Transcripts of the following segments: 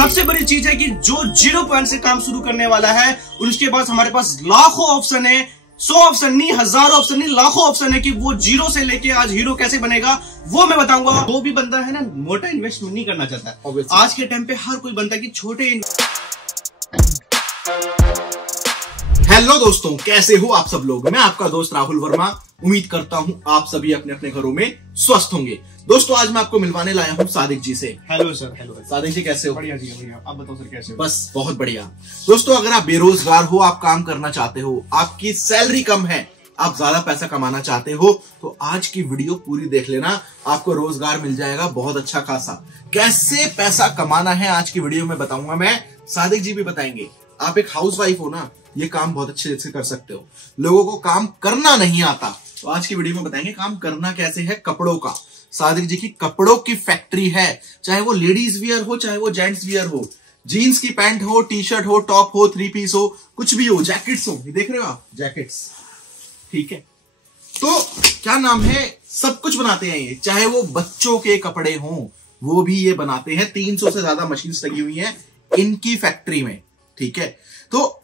सबसे बड़ी चीज है कि जो 0 पॉइंट से काम शुरू करने वाला है उसके पास हमारे पास लाखों ऑप्शन है, 100 ऑप्शन नहीं, हजारों ऑप्शन नहीं, लाखों ऑप्शन है कि वो 0 से लेके आज हीरो कैसे बनेगा वो मैं बताऊंगा। वो भी बंदा है ना मोटा इन्वेस्टमेंट नहीं करना चाहता। आज के टाइम पे हर कोई बंदा की छोटे। हेलो दोस्तों, कैसे हो आप सब लोग। मैं आपका दोस्त राहुल वर्मा। उम्मीद करता हूं आप सभी अपने अपने घरों में स्वस्थ होंगे। दोस्तों आज मैं आपको मिलवाने लाया हूं सादिक जी से। Hello sir. हेलो सादिक जी, कैसे हो? बढ़िया जी, बढ़िया। आप बताओ सर कैसे हो? बस बहुत बढ़िया। दोस्तों अगर आप बेरोजगार हो, आप काम करना चाहते हो, आपकी सैलरी कम है, आप ज्यादा पैसा कमाना चाहते हो, तो आज की वीडियो पूरी देख लेना। आपको रोजगार मिल जाएगा बहुत अच्छा खासा। कैसे पैसा कमाना है आज की वीडियो में बताऊंगा मैं, सादिक जी भी बताएंगे। आप एक हाउसवाइफ हो ना, ये काम बहुत अच्छे से कर सकते हो। लोगों को काम करना नहीं आता, तो आज की वीडियो में बताएंगे काम करना कैसे है। कपड़ों का, सादिक जी की कपड़ों की फैक्ट्री है। चाहे वो लेडीज वियर हो, चाहे वो जेंट्स वियर हो, जीन्स की पैंट हो, टी शर्ट हो, टॉप हो, 3 पीस हो, कुछ भी हो, जैकेट्स हो, ये देख रहे हो आप, जैकेट्स, ठीक है। तो क्या नाम है, सब कुछ बनाते हैं ये। चाहे वो बच्चों के कपड़े हों, वो भी ये बनाते हैं। 300 से ज्यादा मशीन लगी हुई है इनकी फैक्ट्री में, ठीक है। तो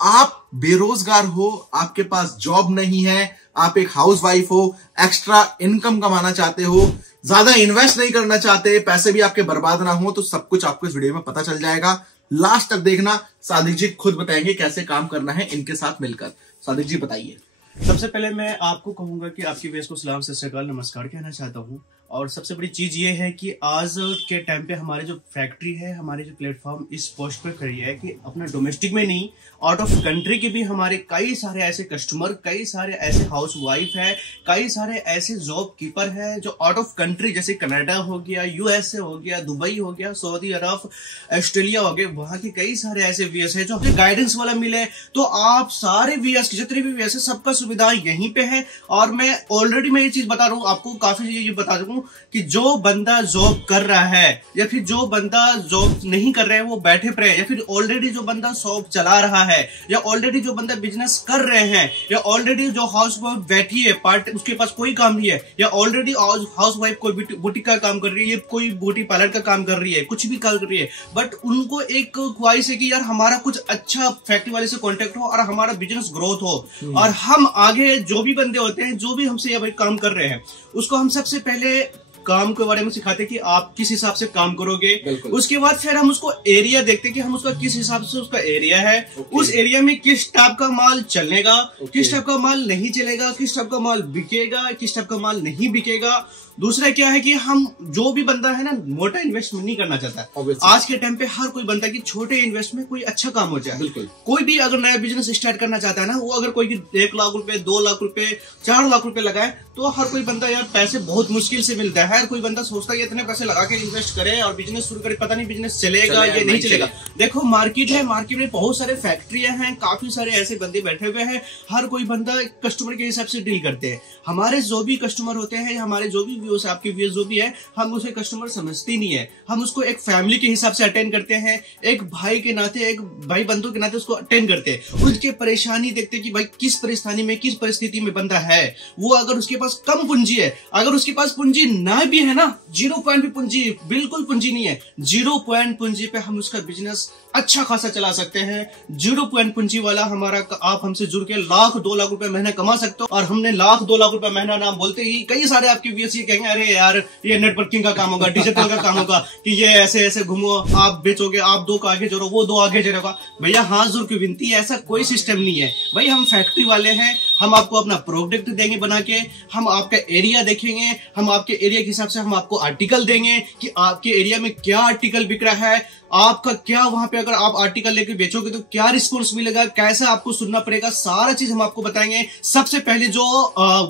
आप बेरोजगार हो, आपके पास जॉब नहीं है, आप एक हाउसवाइफ हो, एक्स्ट्रा इनकम कमाना चाहते हो, ज्यादा इन्वेस्ट नहीं करना चाहते, पैसे भी आपके बर्बाद ना हो, तो सब कुछ आपको इस वीडियो में पता चल जाएगा। लास्ट तक देखना, सादिक जी खुद बताएंगे कैसे काम करना है इनके साथ मिलकर। सादिक जी बताइए। सबसे पहले मैं आपको कहूंगा कि आपकी वेस को सलाम, सत श्री अकाल, नमस्कार कहना चाहता हूं। और सबसे बड़ी चीज ये है कि आज के टाइम पे हमारे जो फैक्ट्री है, हमारे जो प्लेटफॉर्म इस पोस्ट पे खड़ी है कि अपना डोमेस्टिक में नहीं, आउट ऑफ कंट्री के भी हमारे कई सारे ऐसे कस्टमर, कई सारे ऐसे हाउस वाइफ है, कई सारे ऐसे जॉब कीपर है जो आउट ऑफ कंट्री, जैसे कनाडा हो गया, यूएसए हो गया, दुबई हो गया, सऊदी अरब, ऑस्ट्रेलिया हो गया, वहां के कई सारे ऐसे वीएस है जो हमें गाइडेंस वाला मिले। तो आप सारे वीएस की जितने भी वीएस है, सबका सुविधा यहीं पे है। और मैं ऑलरेडी मैं ये चीज बता रहा हूँ आपको, काफी ये बता दूं कि जो बंदा जॉब कर रहा है या फिर जो बंदा जॉब नहीं कर रहे हैं वो बैठे पड़े, या फिर ऑलरेडी जो बंदा शॉप चला रहा है, या ऑलरेडी जो बंदा बिजनेस कर रहे हैं, या ऑलरेडी जो हाउस वाइफ बैठी है, पार्ट उसके पास कोई काम नहीं है, या ऑलरेडी हाउस वाइफ कोई बुटीक का काम कर रही है, कोई ब्यूटी पार्लर का काम कर रही है, कुछ भी कर रही है, बट उनको एक ख्वाहिश है कि यार हमारा कुछ अच्छा फैक्ट्री वाले से कॉन्टेक्ट हो और हमारा बिजनेस ग्रोथ हो, और हम आगे जो भी बंदे होते हैं, जो भी हमसे ये काम कर रहे हैं, उसको हम सबसे पहले काम के बारे में सिखाते कि आप किस हिसाब से काम करोगे। उसके बाद फिर हम उसको एरिया देखते हैं कि हम उसका किस हिसाब से उसका एरिया है, उस एरिया में किस टाइप का माल चलेगा, किस टाइप का माल नहीं चलेगा, किस टाइप का माल बिकेगा, किस टाइप का माल नहीं बिकेगा। दूसरा क्या है कि हम जो भी बंदा है ना मोटा इन्वेस्टमेंट नहीं करना चाहता। आज के टाइम पे हर कोई बंदा की छोटे इन्वेस्ट में कोई अच्छा काम हो जाए। बिल्कुल, कोई भी अगर नया बिजनेस स्टार्ट करना चाहता है ना, वो अगर कोई 1 लाख रुपए, 2 लाख रुपए, 4 लाख रुपए लगाए, तो हर कोई बंदा यार पैसे बहुत मुश्किल से मिलता है। हर कोई बंदा सोचता है इतने पैसे लगा के इन्वेस्ट करे और बिजनेस शुरू करे, पता नहीं बिजनेस चलेगा या नहीं चलेगा। देखो मार्केट है, मार्केट में बहुत सारे फैक्ट्रियां हैं, काफी सारे ऐसे बंदे बैठे हुए हैं। हर कोई बंदा कस्टमर के हिसाब से डील करते हैं। हमारे जो भी कस्टमर होते हैं, हमारे जो भी व्यूअर्स, आपके व्यूअर्स जो भी है, हम उसे कस्टमर समझते नहीं है। हम उसको एक फैमिली के हिसाब से अटेंड करते हैं, एक भाई के नाते, एक भाई बंधु के नाते उसको अटेंड करते हैं। उसकी परेशानी देखते हैं कि भाई किस परेशानी में, किस परिस्थिति में बंदा है। वो अगर उसके पास कम पूंजी है, अगर उसके पास पूंजी ना भी है ना, 0 पॉइंट भी पूंजी, बिल्कुल पूंजी नहीं है, 0 पॉइंट पूंजी पे हम उसका बिजनेस अच्छा खासा चला सकते हैं। 0 पॉइंट पूंजी वाला हमारा, आप हमसे जुड़ के 1 लाख 2 लाख रुपए महीना कमा सकते हो। और हमने 1 लाख 2 लाख रुपए महीना नाम बोलते ही कई सारे आपके व्यूअर्स ये कहेंगे, अरे यार ये नेटवर्किंग का काम होगा, डिजिटल का काम होगा, कि ये ऐसे ऐसे घूमो, आप बेचोगे, आप 2 आगे जोड़ो, वो 2 आगे जोड़ेगा। भैया हाथ जोड़ की विनती है, ऐसा कोई सिस्टम नहीं है भाई। हम फैक्ट्री वाले हैं, हम आपको अपना प्रोडक्ट देंगे बना के, हम आपका एरिया देखेंगे, हम आपके एरिया के हिसाब से हम आपको आर्टिकल देंगे कि आपके एरिया में क्या आर्टिकल बिक रहा है, आपका क्या वहां पे अगर आप आर्टिकल लेके बेचोगे तो क्या रिस्पॉन्स मिलेगा, कैसे आपको सुनना पड़ेगा, सारा चीज हम आपको बताएंगे। सबसे पहले जो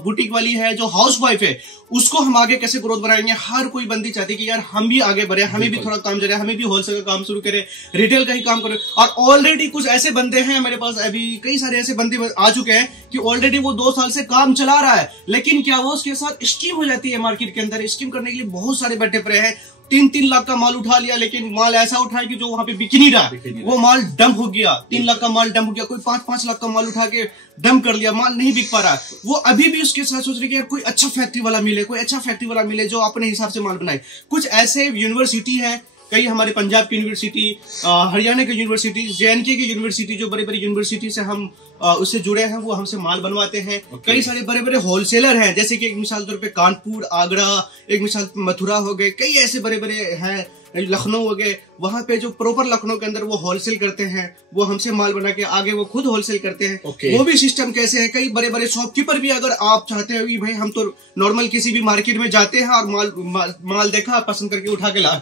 बुटीक वाली है, जो हाउस वाइफ है, उसको हम आगे कैसे ग्रोथ बनाएंगे। हर कोई बंदी चाहती है कि यार हम भी आगे बढ़े, हमें भी थोड़ा काम चले, हमें भी होलसेल का काम शुरू करें, रिटेल का ही काम करें। और ऑलरेडी कुछ ऐसे बंदे हैं मेरे पास, अभी कई सारे ऐसे बंदे आ चुके हैं कि ऑलरेडी वो 2 साल से काम चला रहा है, लेकिन क्या वो उसके साथ स्कीम हो जाती है मार्केट के अंदर। स्कीम करने के लिए बहुत सारे बैठे पड़े हैं, 3-3 लाख का माल उठा लिया, लेकिन माल ऐसा उठाया कि जो वहां पे बिक नहीं रहा, वो माल डंप हो गया। 3 लाख का माल डंप हो गया, कोई 5-5 लाख का माल उठा के डंप कर लिया, माल नहीं बिक पा रहा। वो अभी भी उसके साथ सोच रहे कि यार कोई अच्छा फैक्ट्री वाला मिले, कोई अच्छा फैक्ट्री वाला मिले जो अपने हिसाब से माल बनाए। कुछ ऐसे यूनिवर्सिटी है, कई हमारे पंजाब की यूनिवर्सिटी, हरियाणा की यूनिवर्सिटी, JNK की यूनिवर्सिटी, जो बड़ी बड़ी यूनिवर्सिटी से हम उससे जुड़े हैं, वो हमसे माल बनवाते हैं। कई सारे बड़े बड़े होलसेलर हैं, जैसे कि एक मिसाल तौर पे कानपुर, आगरा, एक मिसाल मथुरा हो गए, कई ऐसे बड़े बड़े हैं, लखनऊ हो गए, वहां पे जो प्रॉपर लखनऊ के अंदर वो होलसेल करते हैं, वो हमसे माल बना के आगे वो खुद होलसेल करते हैं। वो भी सिस्टम कैसे है, कई बड़े बड़े शॉपकीपर भी, अगर आप चाहते हो कि भाई हम तो नॉर्मल किसी भी मार्केट में जाते हैं और माल देखा, पसंद करके उठा के ला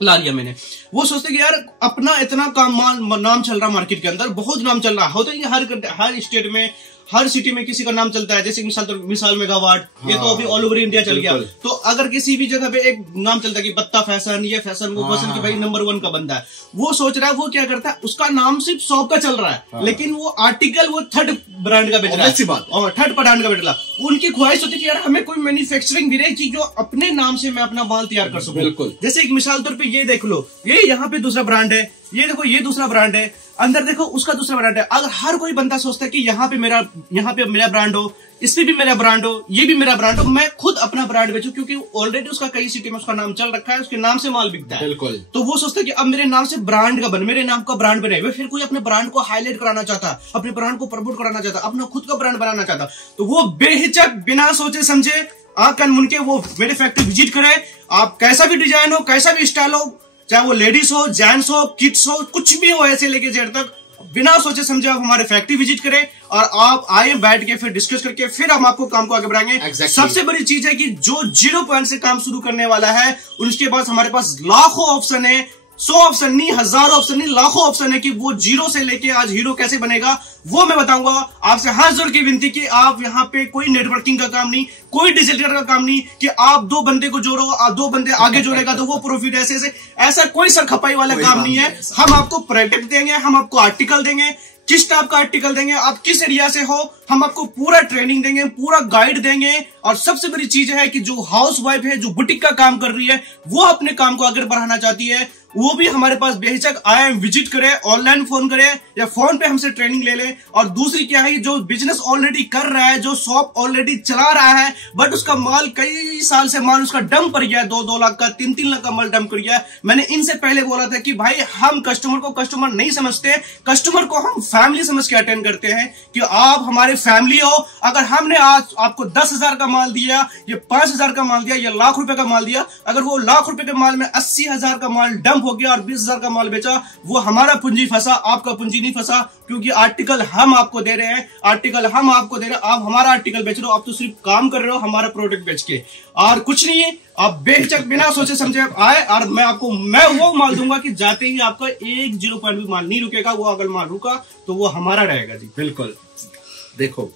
लिया मैंने, वो सोचते कि यार अपना इतना काम नाम चल रहा मार्केट के अंदर, बहुत नाम चल रहा होता है। हर स्टेट में, हर सिटी में किसी का नाम चलता है, जैसे मिसाल मेगावाट, ये तो अभी ऑल ओवर इंडिया चल गया। तो अगर किसी भी जगह पे एक नाम चलता है कि बत्ता फैशन, ये फैशन, वो फैशन की भाई नंबर 1 का बंदा है, वो सोच रहा है, वो क्या करता है, उसका नाम सिर्फ शॉप का चल रहा है, लेकिन वो आर्टिकल वो थर्ड ब्रांड का बेच रहा है और थर्ड ब्रांड का बेच रहा है। उनकी ख्वाहिश होती है कि यार हमें कोई मैन्युफैक्चरिंग मिले कि जो अपने नाम से मैं अपना माल तैयार कर सकूं। जैसे एक मिसाल तौर पे ये देख लो, ये यहाँ पे दूसरा ब्रांड है, ये देखो ये दूसरा ब्रांड है, अंदर देखो उसका दूसरा ब्रांड है। अगर हर कोई बंदा सोचता है कि यहाँ पे मेरा ब्रांड हो, इसमें भी मेरा ब्रांड हो, ये भी मेरा ब्रांड हो, मैं खुद अपना ब्रांड बेचूं, क्योंकि ऑलरेडी उसका कई सिटी में उसका नाम चल रखा है, उसके नाम से माल बिकता है। बिल्कुल। तो वो सोचता है कि अब मेरे नाम से ब्रांड का मेरे नाम का ब्रांड बने। फिर कोई अपने ब्रांड को हाईलाइट कराना चाहता, अपने ब्रांड को प्रमोट कराना चाहता, अपना खुद का ब्रांड बनाना चाहता, तो वो बेहिचक बिना सोचे समझे आंख मुन के वो मेरे फैक्ट्री विजिट करे। आप कैसा भी डिजाइन हो, कैसा भी स्टाइल हो, चाहे वो लेडीज हो, जेंट्स हो, किड्स हो, कुछ भी हो, ऐसे लेके जेड तक, बिना सोचे समझे आप हमारे फैक्ट्री विजिट करें और आप आए, बैठ के फिर डिस्कस करके फिर हम आपको काम को आगे बढ़ाएंगे। सबसे बड़ी चीज है कि जो 0 पॉइंट से काम शुरू करने वाला है, उसके पास हमारे पास लाखों ऑप्शन है, 100 ऑप्शन नहीं, 1000 ऑप्शन नहीं, लाखों ऑप्शन है कि वो 0 से लेके आज हीरो कैसे बनेगा, वो मैं बताऊंगा। आपसे हाथ जोड़ के विनती कि आप यहाँ पे कोई नेटवर्किंग का काम नहीं, कोई डिजिटल का काम नहीं कि आप 2 बंदे को जोड़ो, आप 2 बंदे आगे जोड़ेगा तो वो प्रॉफिट, ऐसा कोई सरखपाई वाला काम नहीं है। हम आपको प्रोडक्ट देंगे, हम आपको आर्टिकल देंगे, किस टाइप का आर्टिकल देंगे, आप किस एरिया से हो, हम आपको पूरा ट्रेनिंग देंगे, पूरा गाइड देंगे। और सबसे बड़ी चीज है कि जो हाउस वाइफ है, जो बुटीक का काम कर रही है, वो अपने काम को आगे बढ़ाना चाहती है, वो भी हमारे पास बेहिचक आए, विजिट करे, ऑनलाइन फोन करे या फोन पे हमसे ट्रेनिंग ले ले। और दूसरी क्या है, जो बिजनेस ऑलरेडी कर रहा है, जो शॉप ऑलरेडी चला रहा है, बट उसका माल कई साल से माल उसका डंप पड़ गया है, 2-2 लाख का, 3-3 लाख का माल डंप कर गया है। मैंने इनसे पहले बोला था कि भाई हम कस्टमर को कस्टमर नहीं समझते, कस्टमर को हम फैमिली समझ के अटेंड करते हैं कि आप हमारे फैमिली हो। अगर हमने आज आपको 10,000 का माल दिया, ये 5,000 का माल दिया, ये लाख रुपए का माल दिया, अगर वो लाख रुपए के माल में 80,000 का माल डंप हो गया और 20,000 का माल बेचा, वो हमारा पूंजी फंसा, आपका पूंजी नहीं फंसा, क्योंकि आर्टिकल हम आपको दे रहे हैं, आप हमारा आर्टिकल बेच रहे हो, आप तो सिर्फ काम कर रहे हो हमारा प्रोडक्ट बेच के, और कुछ नहीं है। आप बेहिचक बिना सोचे समझे आप आए और मैं वो माल दूंगा कि जाते ही आपका 1 पॉइंट भी माल नहीं रुकेगा। वो अगर माल रुका तो वो हमारा रहेगा जी। बिल्कुल। देखो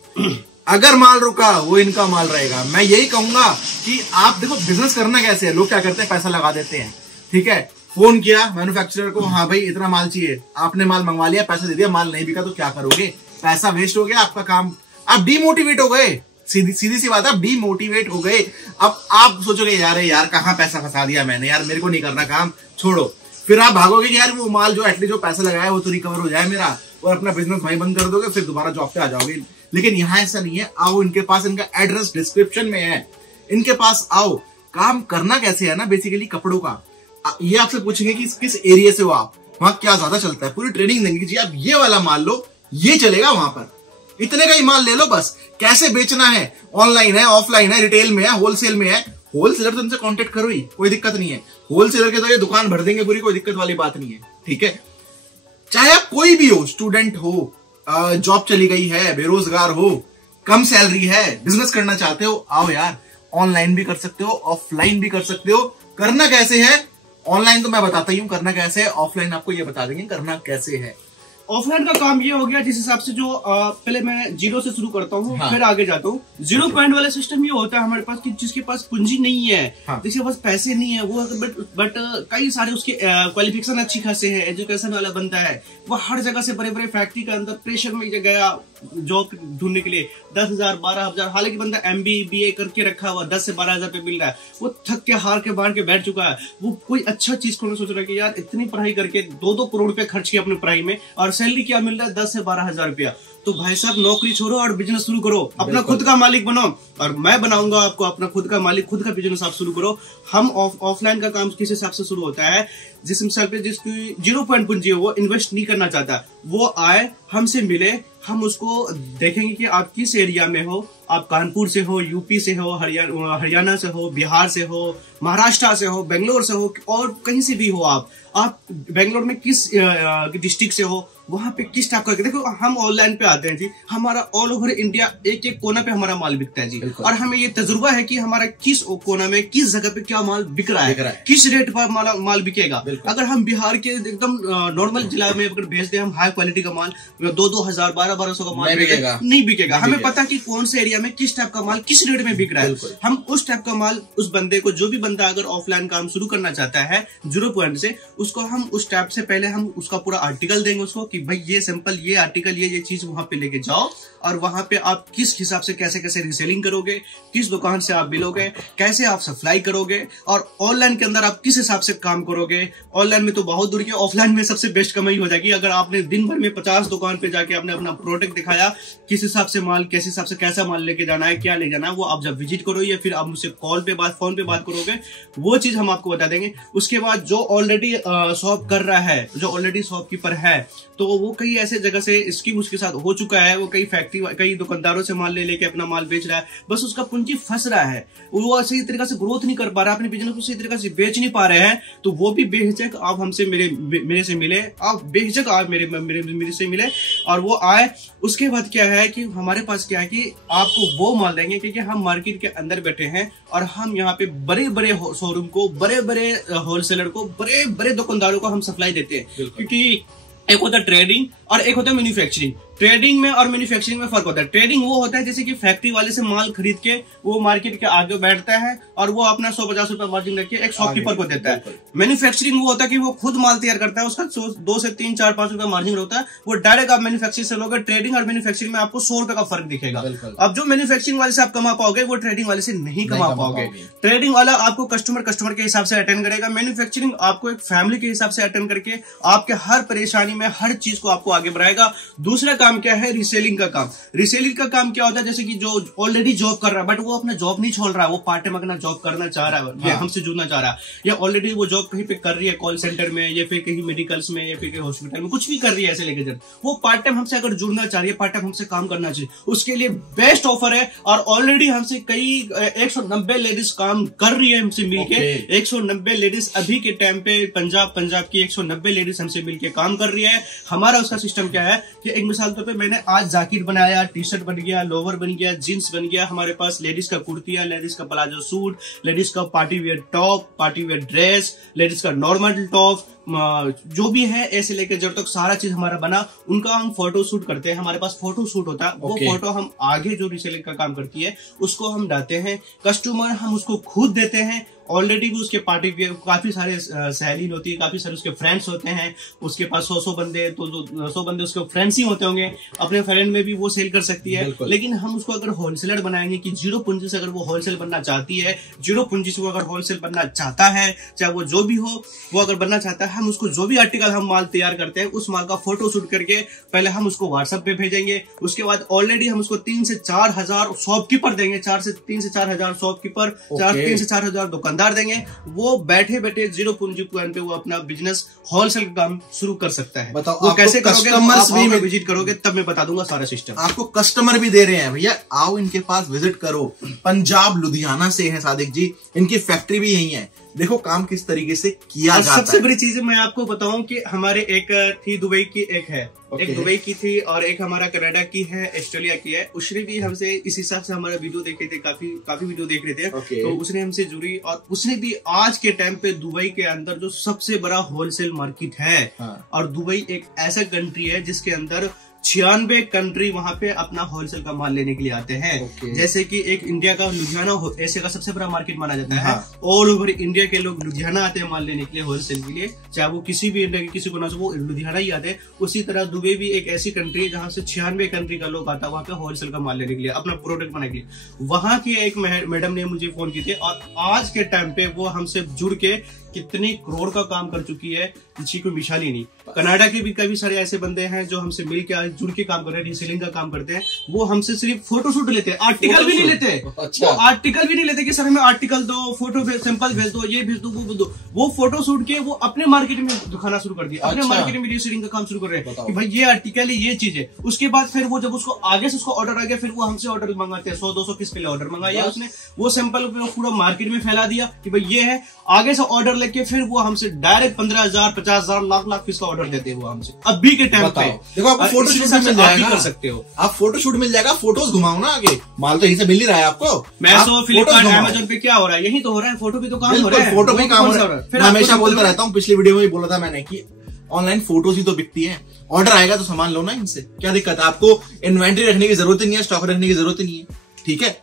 अगर माल रुका वो इनका माल रहेगा। मैं यही कहूंगा कि आप देखो बिजनेस करना कैसे है, लोग क्या करते हैं, पैसा लगा देते हैं, ठीक है, फोन किया मैन्युफैक्चरर को, हाँ भाई इतना माल चाहिए, आपने माल मंगवा लिया, पैसा दे दिया, माल नहीं बिका तो क्या करोगे, पैसा वेस्ट हो गया आपका काम, आप डिमोटिवेट हो गए, सीधी सी बात, आप डिमोटिवेट हो गए। अब आप सोचोगे यार कहाँ पैसा फंसा दिया मैंने, यार मेरे को नहीं करना काम, छोड़ो। फिर आप भागोगे कि यार वो माल जो एटलीस्ट जो पैसा लगाया वो तो रिकवर हो जाए मेरा, और अपना बिजनेस वहीं बंद कर दोगे, फिर दोबारा जॉब पे आ जाओगे। लेकिन यहाँ ऐसा नहीं है। आओ इनके पास, इनका एड्रेस डिस्क्रिप्शन में है, इनके पास आओ। काम करना कैसे है ना, बेसिकली कपड़ों का, ये आपसे पूछेंगे कि किस एरिया से हो आप, वहां क्या ज्यादा चलता है, पूरी ट्रेनिंग देंगे जी, आप ये वाला माल लो, ये चलेगा वहां पर, इतने का ही माल ले लो बस। कैसे बेचना है, ऑनलाइन है, ऑफलाइन है, रिटेल में है, होलसेल में है, होलसेलर तो उनसे कांटेक्ट करो ही, कोई दिक्कत नहीं है। होलसेलर के तो ये दुकान भर देंगे पूरी, कोई दिक्कत वाली बात नहीं है, ठीक है। चाहे आप कोई भी हो, स्टूडेंट हो, जॉब चली गई है, बेरोजगार हो, कम सैलरी है, बिजनेस करना चाहते हो, आओ यार, ऑनलाइन भी कर सकते हो, ऑफलाइन भी कर सकते हो। करना कैसे है, ऑनलाइन तो मैं बताता ही हूं करना कैसे है, ऑफलाइन आपको ये बता देंगे करना कैसे है। ऑफलाइन का काम ये हो गया जिस हिसाब से जो पहले मैं 0 से शुरू करता हूँ, हाँ। फिर आगे जाता हूँ। 0 पॉइंट वाला सिस्टम ये होता है हमारे पास कि जिसके पास पूंजी नहीं है, हाँ। जिसके पास पैसे नहीं है, वो बट कई सारे उसके क्वालिफिकेशन अच्छी खासे है, एजुकेशन वाला बनता है, वो हर जगह से बड़े बड़े फैक्ट्री के अंदर प्रेशर में गया जॉब ढूंढने के लिए 10,000 12,000, हालांकि बंदा MBA BA करके रखा हुआ 10 से 12,000 पे मिल रहा है, वो थक के हार के बाहर के बैठ चुका है। वो कोई अच्छा चीज को सोच रहा है कि यार इतनी पढ़ाई करके 2-2 करोड़ रुपए खर्च किया अपनी पढ़ाई में और सैलरी क्या मिल रहा है 10 से 12 हजार रुपया। तो भाई साहब नौकरी छोड़ो और बिजनेस शुरू करो, अपना खुद का मालिक बनो। और मैं बनाऊंगा आपको अपना खुद का मालिक, खुद का बिजनेस आप शुरू करो। हम ऑफलाइन का काम किस हिसाब से शुरू होता है, जिस मिसाल पे जिसकी 0 पॉइंट पूंजी है, वो इन्वेस्ट नहीं करना चाहता, वो आए हमसे मिले, हम उसको देखेंगे कि आप किस एरिया में हो, आप कानपुर से हो, यूपी से हो, हरियाणा से हो, बिहार से हो, महाराष्ट्र से हो, बेंगलोर से हो, और कहीं से भी हो। आप बेंगलोर में किस डिस्ट्रिक्ट से हो, वहां पे किस टाइप का, देखो हम ऑनलाइन पे आते हैं जी, हमारा ऑल ओवर इंडिया एक एक कोना पे हमारा माल बिकता है जी। और हमें ये तजुर्बा है कि हमारा किस कोना में किस जगह पे क्या माल बिक रहा है, किस रेट पर माल बिकेगा। अगर हम बिहार के एकदम नॉर्मल जिला में अगर भेज दे हम हाई क्वालिटी का माल, 2-2 हजार 1200 का माल नहीं बिकेगा। हमें पता कि कौन से एरिया में किस टाइप का माल किस रेट में बिक रहा है। हम उस टाइप का माल उस बंदे को, जो भी बंदा अगर ऑफलाइन काम शुरू करना चाहता है 0 पॉइंट से, उसको हम उस टाइप से पहले हम उसका पूरा आर्टिकल देंगे उसको कि भाई ये सिंपल, ये आर्टिकल, ये चीज वहां पे लेके जाओ, और वहां पे आप किस हिसाब से कैसे कैसे रीसेलिंग करोगे, किस दुकान से आप मिलोगे, कैसे आप सप्लाई करोगे, और ऑनलाइन के अंदर आप किस हिसाब से काम करोगे। ऑनलाइन में तो बहुत दूर की, ऑफलाइन में सबसे बेस्ट कमाई हो जाएगी। अगर आपने दिन भर में 50 दुकान पे जाके आपने अपना प्रोडक्ट दिखाया, किस हिसाब से माल, किस हिसाब से कैसा माल लेके जाना है, क्या ले जाना है, वो आप जब विजिट करो या फिर आप मुझसे फोन पे बात करोगे, वो चीज हम आपको बता देंगे। उसके बाद जो ऑलरेडी शॉप कर रहा है, जो ऑलरेडी शॉपकीपर है, तो वो कई ऐसे जगह से स्कीम उसके साथ हो चुका है, वो कई दुकानदारों से माल लेके अपना माल बेच रहा है, बस उसका पूंजी फंस रहा है, वो सही तरीके से ग्रोथ नहीं कर पा रहा, अपने बिजनेस को सही तरीके से बेच नहीं पा रहे हैं। तो वो भी बेहिचक आप हमसे मेरे से मिले, आप बेहिचक आप मेरे से मिले, और वो आए। उसके बाद क्या है कि हमारे पास क्या है कि आपको वो माल देंगे, क्योंकि हम मार्केट के अंदर बैठे हैं और हम यहाँ पे बड़े बड़े शोरूम को, बड़े बड़े होलसेलर को, बड़े बड़े दुकानदारों को हम सप्लाई देते हैं। क्योंकि एक होता है ट्रेडिंग और एक होता है मैन्युफैक्चरिंग। ट्रेडिंग में और मैन्युफैक्चरिंग में फर्क होता है। ट्रेडिंग वो होता है जैसे कि फैक्ट्री वाले से माल खरीद के वो मार्केट के आगे बैठता है और वो अपना 150 रुपए मार्जिन रख के एक शॉपकीपर को देता है। मैन्युफैक्चरिंग वो होता है कि वो खुद माल तैयार करता है, उसका 2 से 3, 4, 5 रुपए मार्जिन होता है, वो डायरेक्ट आप मैन्युफैक्चरिंग से लोगे। ट्रेडिंग और मैन्युफैक्चरिंग में आपको 100 रुपए का फर्क दिखेगा। अब जो मैन्युफैक्चरिंग वाले से आप कमा पाओगे वो ट्रेडिंग वाले से नहीं कमा पाओगे। ट्रेडिंग वाला आपको कस्टमर के हिसाब से अटेंड करेगा, मैन्युफैक्चरिंग आपको एक फैमिली के हिसाब से अटेंड करके आपके हर परेशानी में हर चीज को आपको आगे बढ़ाएगा। दूसरा काम क्या है, रीसेलिंग का काम। रीसेलिंग का काम क्या होता है, जैसे कि जो ऑलरेडी जॉब कर रहा है बट वो अपना जॉब नहीं छोड़ रहा है, वो पार्ट टाइम अपना जॉब करना चाह रहा है, या हमसे जुड़ना चाह रहा है, या ऑलरेडी वो जॉब कहीं पे कर रही है, कॉल सेंटर में या फिर कहीं मेडिकल्स में या फिर कहीं हॉस्पिटल में कुछ भी कर रही है, ऐसे लेके वो पार्ट टाइम हमसे अगर जुड़ना चाह रही है, पार्ट टाइम हमसे काम करना चाहिए, उसके लिए बेस्ट ऑफर है। और ऑलरेडी हमसे कई 190 लेडीज काम कर रही है हमसे मिलके। 190 लेडीज अभी के टाइम पे पंजाब की 190 लेडीज हमसे मिलके काम कर रही है। हमारा उसका सिस्टम क्या है कि एक मिसाल तौर पे मैंने आज जैकेट बनाया, टी शर्ट बन गया, लोवर बन गया, जींस बन गया, हमारे पास लेडीज का कुर्तिया, लेडीज का प्लाजो सूट, लेडीज का party wear top, party wear dress, ladies का नॉर्मल टॉप, जो भी है ऐसे लेकर जब तक सारा चीज हमारा बना, उनका हम फोटो शूट करते हैं। हमारे पास फोटो शूट होता है, वो फोटो हम आगे जो रीसेलिंग का काम करती है उसको हम डालते हैं। कस्टमर हम उसको खुद देते हैं। ऑलरेडी भी उसके पार्टी काफी सारे सहेलीन होती है, काफी सारे उसके फ्रेंड्स होते हैं, उसके पास 100 बंदे तो 100 बंदे उसके फ्रेंड्स ही होते होंगे, अपने फ्रेंड में भी वो सेल कर सकती है। लेकिन हम उसको अगर होलसेलर बनाएंगे कि 0 पूंजी से अगर वो होलसेल बनना चाहती है, 0 पूंजी से वो अगर होलसेल बनना चाहता है, चाहे वो जो भी हो, वो अगर बनना चाहता है, हम उसको जो भी आर्टिकल हम माल तैयार करते हैं उस माल का फोटो शूट करके पहले हम उसको व्हाट्सएप पे भेजेंगे। उसके बाद ऑलरेडी हम उसको 3 से 4 हजार शॉपकीपर देंगे, 3 से 4 हजार शॉपकीपर, 3 से 4 हजार दुकानदार देंगे। वो बैठे बैठे 0 पूंजी पॉइंट पे वो अपना बिजनेस होलसेल का काम शुरू कर सकता है। बताओ वो कैसे करोगे, कस्टमर्स भी विजिट करोगे तब मैं बता दूंगा सारा सिस्टम। आपको कस्टमर भी दे रहे हैं भैया, आओ इनके पास विजिट करो। पंजाब लुधियाना से है सादिक जी, इनकी फैक्ट्री भी यही है। देखो काम किस तरीके से किया जाता है। सबसे बड़ी चीज मैं आपको बताऊं कि हमारे एक थी दुबई की, एक है एक दुबई की थी और एक हमारा कनाडा की है, ऑस्ट्रेलिया की है। उसने भी हमसे इस हिसाब से हमारा वीडियो देखे थे, काफी वीडियो देख रहे थे। तो उसने हमसे जुड़ी और उसने भी आज के टाइम पे दुबई के अंदर जो सबसे बड़ा होलसेल मार्केट है, और दुबई एक ऐसा कंट्री है जिसके अंदर 96 कंट्री वहां पे अपना होलसेल का माल लेने के लिए आते हैं। जैसे कि एक इंडिया का लुधियाना एशिया का सबसे बड़ा मार्केट माना जाता है। ऑल ओवर इंडिया के लोग लुधियाना आते हैं माल लेने के लिए, होलसेल के लिए, चाहे वो किसी भी इंडिया के किसी कोना से वो लुधियाना ही आते हैं। उसी तरह दुबई भी एक ऐसी कंट्री है जहां से 96 कंट्री का लोग आता है वहां पे होलसेल का माल लेने के लिए, अपना प्रोडक्ट बनाने के लिए। वहां की एक मैडम ने मुझे फोन की थी और आज के टाइम पे वो हमसे जुड़ के कितने करोड़ का काम कर चुकी है, किसी को मिसाल ही नहीं। कनाडा के भी कई सारे ऐसे बंदे हैं जो हमसे मिलकर जुड़ के काम कर रहे हैं, रीसेलिंग का काम करते हैं। वो हमसे सिर्फ फोटोशूट लेते हैं, आर्टिकल भी नहीं लेते। अच्छा। वो आर्टिकल भी नहीं लेते कि सर हमें आर्टिकल दो, फोटो सैंपल भेज दो, ये भेज दो, वो भेज दो। वो फोटोशूट के वो अपने मार्केट में दिखाना शुरू कर दिया, अपने मार्केट में रीसेलिंग का काम शुरू कर रहे हैं कि भाई ये आर्टिकल है, ये चीज है। उसके बाद फिर वो जब उसको आगे से उसको ऑर्डर आ गया, फिर वो हमसे ऑर्डर मंगाते हैं। 100-200 पीस के लिए ऑर्डर मंगाया उसने, वो सैंपल पूरा मार्केट में फैला दिया कि भाई ये है। आगे से ऑर्डर लेके फिर वो हमसे डायरेक्ट 15,000, 50,000, लाख पीस का ऑर्डर देते हैं वो हमसे अभी के टाइम पे। देखो आपको फोटोशूट मिल जाएगा, कर सकते हो आप, फोटोशूट मिल जाएगा, फोटोज घुमाओ ना आगे, माल तो यहीं से मिल ही रहा है आपको। मैसो, फ्लिपकार्ट, अमेज़न पे क्या हो रहा है, यही तो हो रहा है। फोटो भी तो काम हो रहा है, फोटो भी काम हो रहा है। मैं हमेशा बोलता रहता हूँ, पिछली वीडियो में भी बोला था मैंने कि ऑनलाइन फोटोज ही तो बिकती है। ऑर्डर आएगा तो सामान लो ना इनसे, क्या दिक्कत है? आपको इन्वेंटरी रखने की जरूरत ही नहीं है, स्टॉक रखने की जरूरत ही नहीं है, ठीक है।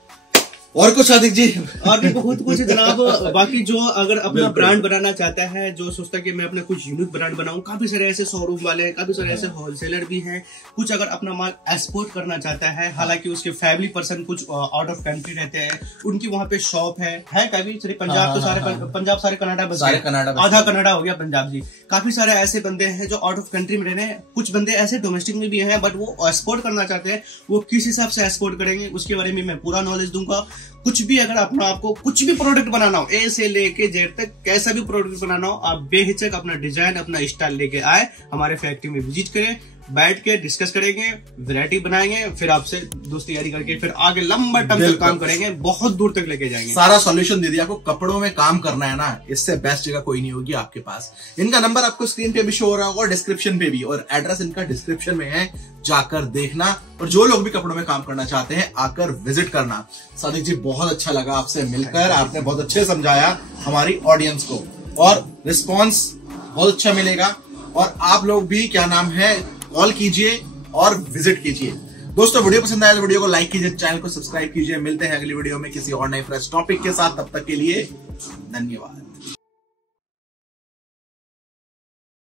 और कुछ सादिक जी? और भी बहुत कुछ जनाब। बाकी जो अगर अपना ब्रांड बनाना चाहता है, जो सोचता है कि मैं अपना कुछ यूनिक ब्रांड बनाऊं, काफी सारे ऐसे शोरूम वाले हैं, काफी सारे ऐसे होलसेलर भी हैं। कुछ अगर अपना माल एक्सपोर्ट करना चाहता है, हालांकि उसके फैमिली पर्सन कुछ आउट ऑफ कंट्री रहते हैं, उनकी वहां पे शॉप है कभी सिर्फ पंजाब तो सारे पंजाब सारे कनाडा बस आधा कनाडा हो गया पंजाब जी। काफी सारे ऐसे बंदे हैं जो आउट ऑफ कंट्री में रहने हैं। कुछ बंदे ऐसे डोमेस्टिक में भी हैं, बट वो एक्सपोर्ट करना चाहते हैं। वो किस हिसाब से एक्सपोर्ट करेंगे उसके बारे में मैं पूरा नॉलेज दूंगा। कुछ भी अगर अपना आपको कुछ भी प्रोडक्ट बनाना हो, ए से लेके जेड तक, कैसा भी प्रोडक्ट बनाना हो, आप बेहिचक अपना डिजाइन, अपना स्टाइल लेके आए, हमारे फैक्ट्री में विजिट करें, बैठ के डिस्कस करेंगे, वैरायटी बनाएंगे, फिर आपसे दोस्ती यारी करके फिर आगे लंबा टर्म तक काम करेंगे, बहुत दूर तक लेके जाएंगे। सारा सॉल्यूशन दे दिया। आपको कपड़ों में काम करना है ना, इससे बेस्ट जगह कोई नहीं होगी आपके पास। इनका नंबर आपको स्क्रीन पे भी शो हो रहा होगा, डिस्क्रिप्शन पे भी, और एड्रेस इनका डिस्क्रिप्शन में है, जाकर देखना। और जो लोग भी कपड़ों में काम करना चाहते हैं आकर विजिट करना। सादिक जी बहुत अच्छा लगा आपसे मिलकर, आपने बहुत अच्छे समझाया हमारी ऑडियंस को, और रिस्पॉन्स बहुत अच्छा मिलेगा। और आप लोग भी क्या नाम है, कॉल कीजिए और विजिट कीजिए। दोस्तों वीडियो पसंद आया तो वीडियो को लाइक कीजिए, चैनल को सब्सक्राइब कीजिए। मिलते हैं अगली वीडियो में किसी और नए फ्रेश टॉपिक के साथ, तब तक के लिए धन्यवाद।